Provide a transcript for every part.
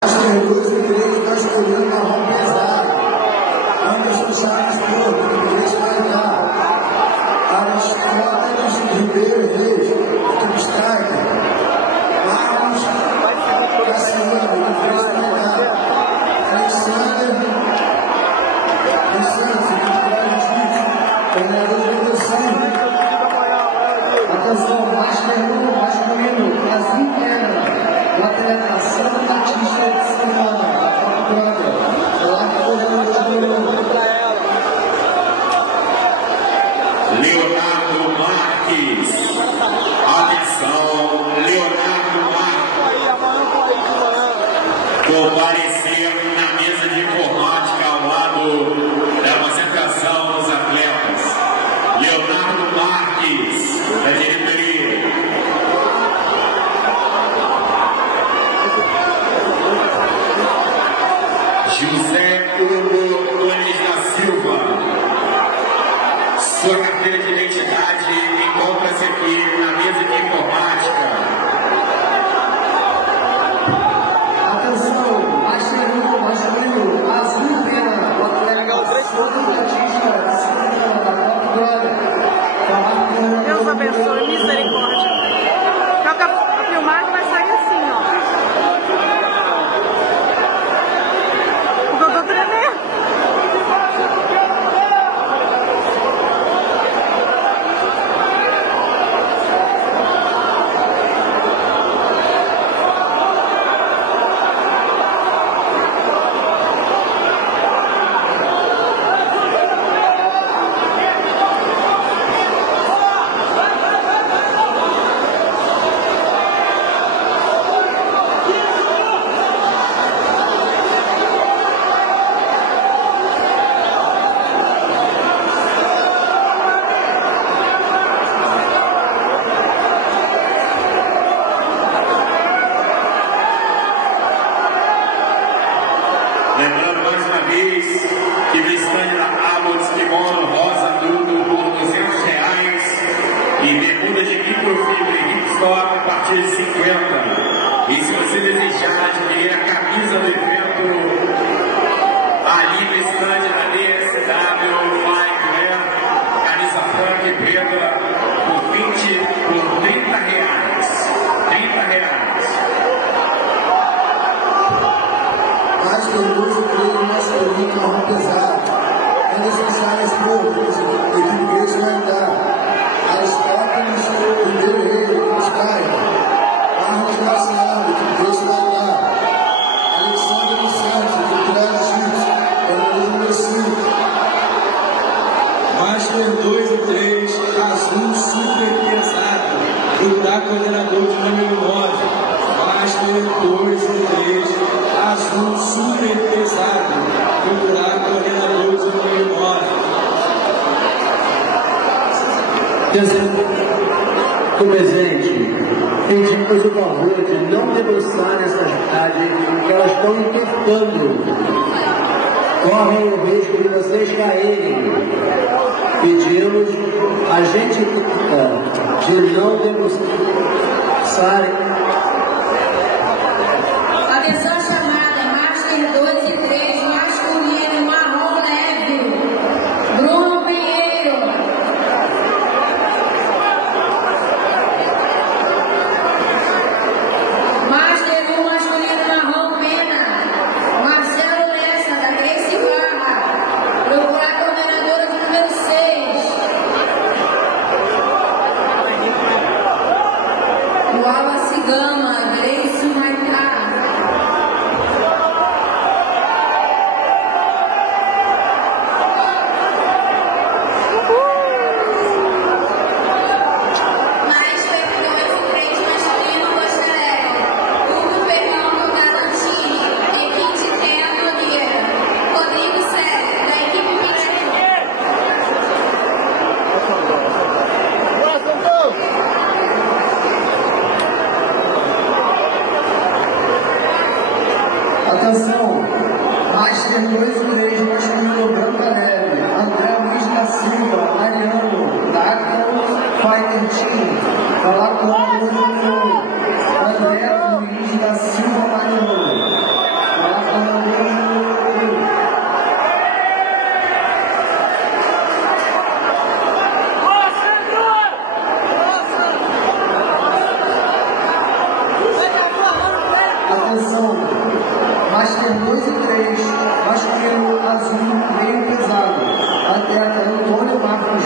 Master 2 e 3 masculino marrom pesado. Anderson Chaves Porto, Luiz Maitá. Aristóteles Ribeiro Reis, Striker. Marcos Cassiano, Luiz Maitá. Alexander dos Santos, Vitória Smith, treinador do Santos. Atenção, Master 1 masculino, Brasil Pena. O atleta Santa Batista de Santana, a Brother, lá que Leonardo Marques. Atenção, Leonardo Marques. Comparecer na mesa de informática ao lado da concentração dos atletas. Leonardo Marques, da diretoria. José Hugo Nunes da Silva. Sua carteira de identidade encontra-se aqui na mesa de informática. Atenção, Master 1 masculino, Azul Pena, o atleta Santa Batista de Santana, a Brother. Deus abençoe, misericórdia. A filmagem vai sair assim, ó. Porque eu tô tremendo. Lembrando mais uma vez que o stand da Abbott Kimono rosa tudo por R$200 e bermudas de microfibra e hipstop a partir de 50. E se você desejar adquirir a camisa do evento, ali no stand da DSW Fly Clear, camisa franca e preta por R$30. R$30. Master 2 e 3 masculino marrom pesado. Anderson Chaves Porto, equipe Luiz Maitá. Aristóteles Ribeiro Reis, Striker. Marcos Cassiano, equipe Luiz Maitá. Alexander dos Santos, Vitória Smith, treinador do Santos. Master 2 e 3, Azul super pesado. Grudar coordenador de número 9. Master 2 e 3, Azul super pesado. Grudar coordenador de número 9. Presidente, pedimos o favor de não debruçar nessas rádios, porque elas estão entortando. Correm o risco de vocês caírem. Pedimos a gente de não debruçarem. Atenção chamada, Master 2 e 3, masculino, marrom leve, Bruno Pinheiro. Master 1, masculino, marrom pena, Marcelo Lessa, da Grace Barra. Procurar a coordenadora de número 6. Wallace Gama, Grace Maitá. Master 2 e 3 masculino, Costeléu. Hugo Fernando Galantini, equipe Terra Nogueira. Rodrigo Sérgio, da equipe Mineiro. Atenção, Master 2 e 3 masculino Branca Neve. André Luiz da Silva, Mariano, da Acton Fighter Team. Falar com o número 1. André Luiz da Silva, Mariano. classificação. Master 2 e 3, masculino azul, meio pesado. Atleta Antônio Marcos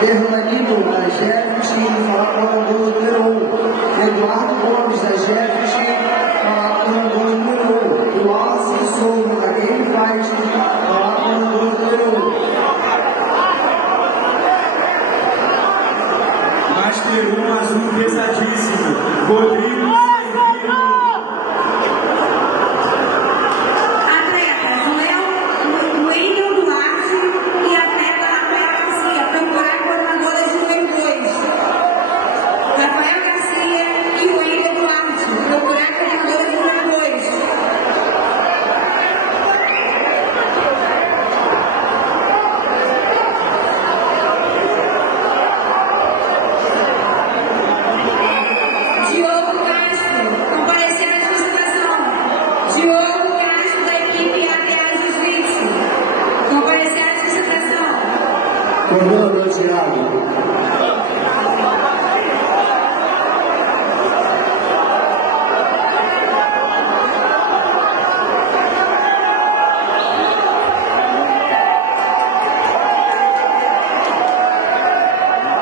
Bernardino, da Jeffs, falando número 1. Eduardo Gomes, da Jeffs, falando número 1. Wallace Souza, da Game Fight, falando número 1. Master 1 azul pesadíssimo. Rodrigo Servino. Atletas Wendel Duarte e atleta Rafael Garcia, procurar coordenadora de número 2. Rafael Garcia e Wendel Duarte, procurar coordenadora de número 2. Diogo Castro, comparecer à justificação. Diogo Castro, da equipe ATA Jiu-Jitsu, comparecer à justificação. Coordenador Thiago.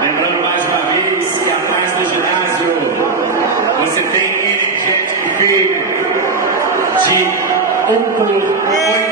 Lembrando mais uma vez que atrás do ginásio você tem energético feio de 1 por 8